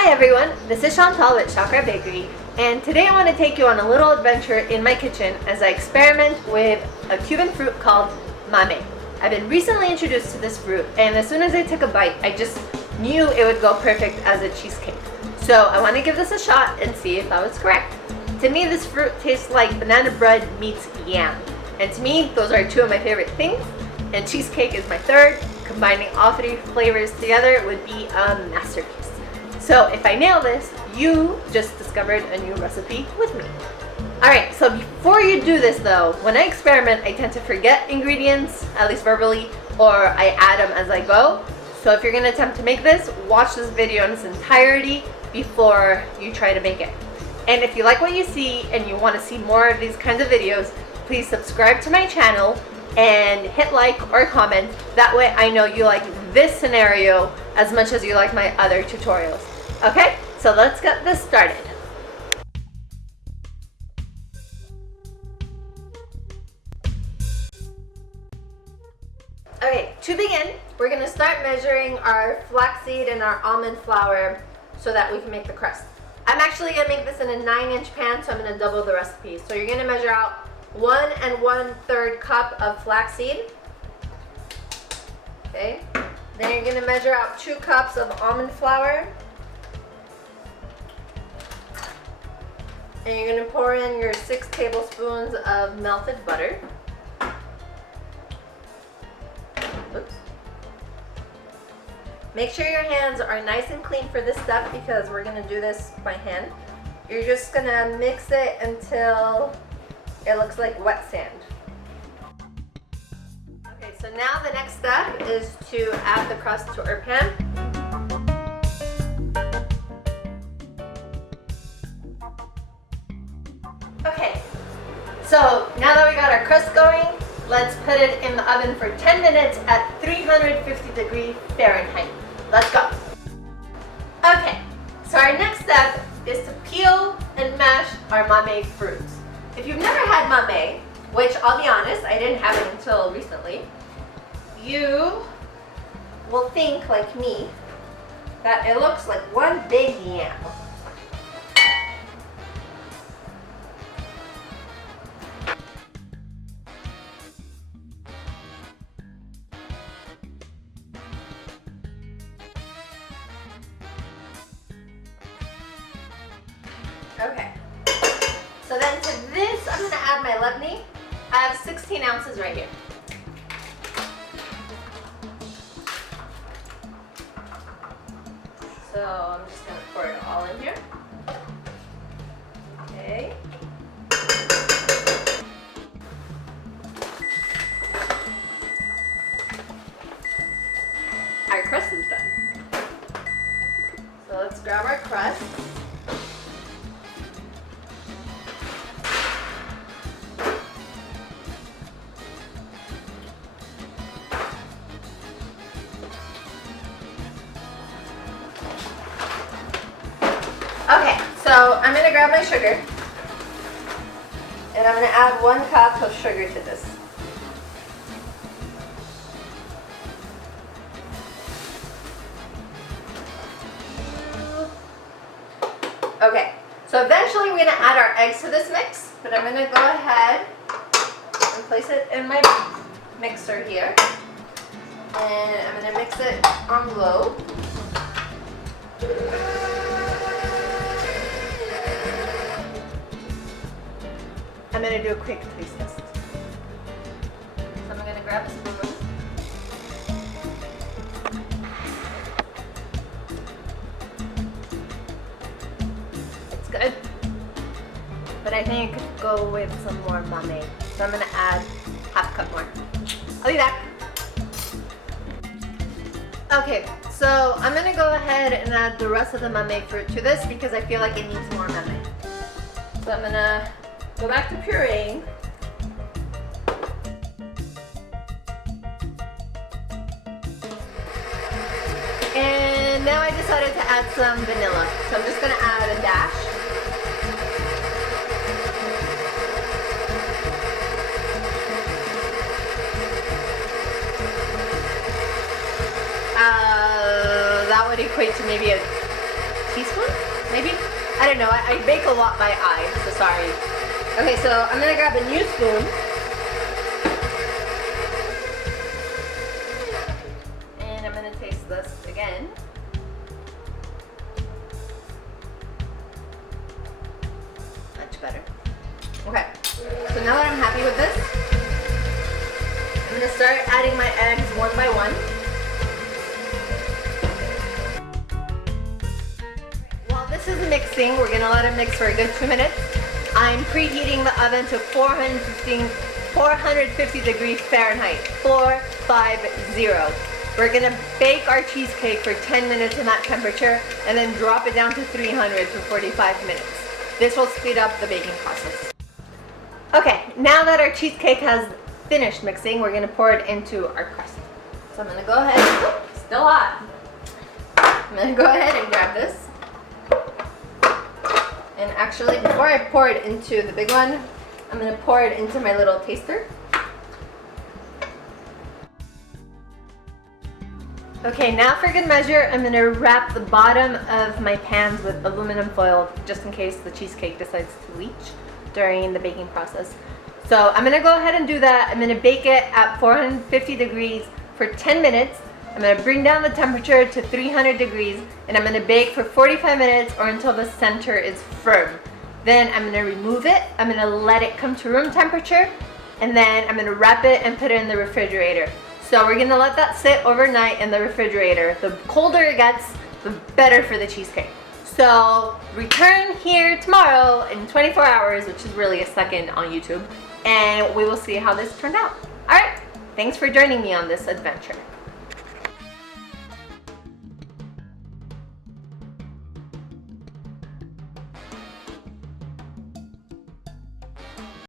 Hi everyone, this is Chantal with Shakar Bakery, and today I want to take you on a little adventure in my kitchen as I experiment with a Cuban fruit called mamey. I've been recently introduced to this fruit, and as soon as I took a bite, I just knew it would go perfect as a cheesecake. So I want to give this a shot and see if I was correct. To me, this fruit tastes like banana bread meets yam, and to me, those are two of my favorite things, and cheesecake is my third. Combining all three flavors together would be a masterpiece. So if I nail this, you just discovered a new recipe with me. Alright, so before you do this though, when I experiment, I tend to forget ingredients, at least verbally, or I add them as I go. So if you're going to attempt to make this, watch this video in its entirety before you try to make it. And if you like what you see and you want to see more of these kinds of videos, please subscribe to my channel and hit like or comment. That way I know you like this scenario as much as you like my other tutorials. Okay, so let's get this started. Okay, to begin, we're going to start measuring our flaxseed and our almond flour so that we can make the crust. I'm actually going to make this in a 9-inch pan, so I'm going to double the recipe. So you're going to measure out 1 1/3 cup of flaxseed. Okay, then you're going to measure out 2 cups of almond flour. And you're going to pour in your 6 tablespoons of melted butter. Oops. Make sure your hands are nice and clean for this step because we're going to do this by hand. You're just going to mix it until it looks like wet sand. Okay, so now the next step is to add the crust to our pan. Okay, so now that we got our crust going, let's put it in the oven for 10 minutes at 350 degrees Fahrenheit. Let's go. Okay, so our next step is to peel and mash our mamey fruits. If you've never had mamey, which I'll be honest, I didn't have it until recently, you will think like me that it looks like one big yam. Okay, so then to this I'm going to add my Lebni. I have 16 ounces right here. So I'm just going to pour it all in here. Okay. Our crust is done. So let's grab our crust. Okay, so I'm going to grab my sugar, and I'm going to add 1 cup of sugar to this. Okay, so eventually we're going to add our eggs to this mix, but I'm going to go ahead and place it in my mixer here, and I'm going to mix it on low. I'm going to do a quick taste test. So I'm going to grab a spoon. It's good, but I think it could go with some more mamey. So I'm going to add half a cup more. I'll be back. Okay, so I'm going to go ahead and add the rest of the mamey fruit to this because I feel like it needs more mamey. So I'm going to go back to pureeing. And now I decided to add some vanilla. So I'm just going to add a dash. That would equate to maybe a teaspoon, maybe? I don't know, I bake a lot by eye, so sorry. Okay, so I'm gonna grab a new spoon. And I'm gonna taste this again. Much better. Okay, so now that I'm happy with this, I'm gonna start adding my eggs one by one. While this is mixing, we're gonna let it mix for a good 2 minutes. I'm preheating the oven to 450 degrees Fahrenheit, 450. We're gonna bake our cheesecake for 10 minutes in that temperature and then drop it down to 300 for 45 minutes. This will speed up the baking process. Okay, now that our cheesecake has finished mixing, we're gonna pour it into our crust. So I'm gonna go ahead, still hot. I'm gonna go ahead and grab this. And actually, before I pour it into the big one, I'm gonna pour it into my little taster. Okay, now for good measure, I'm gonna wrap the bottom of my pans with aluminum foil just in case the cheesecake decides to leach during the baking process. So I'm gonna go ahead and do that. I'm gonna bake it at 450 degrees for 10 minutes. I'm gonna bring down the temperature to 300 degrees and I'm gonna bake for 45 minutes or until the center is firm. Then I'm gonna remove it. I'm gonna let it come to room temperature and then I'm gonna wrap it and put it in the refrigerator. So we're gonna let that sit overnight in the refrigerator. The colder it gets, the better for the cheesecake. So return here tomorrow in 24 hours, which is really a second on YouTube, and we will see how this turned out. All right, thanks for joining me on this adventure.